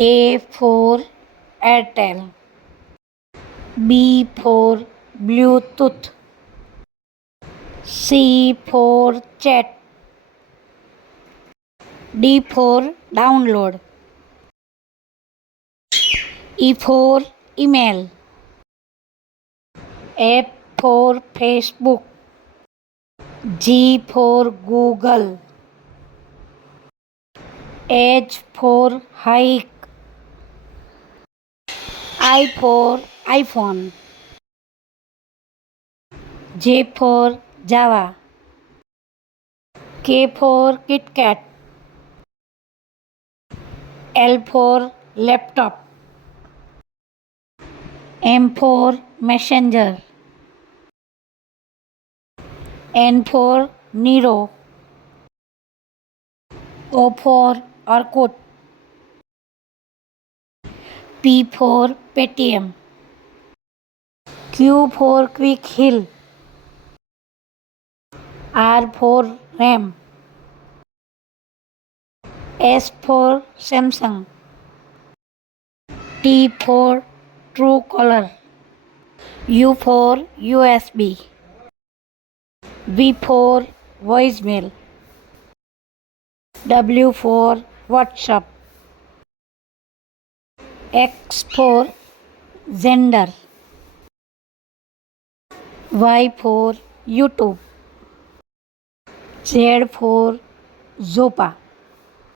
A for Airtel. B for Bluetooth. C for chat. D for download. E for email. F for Facebook. G for Google. H for hike. I for iPhone. J for Java. K for KitKat. L for laptop. M for messenger. N for Nero. O for Orkut. P for Paytm. Q for Quick Hill. R for RAM. S for Samsung. T for Truecaller. U for USB. V for voicemail. W for WhatsApp. X for Xender. Y for YouTube. Z for Zopa.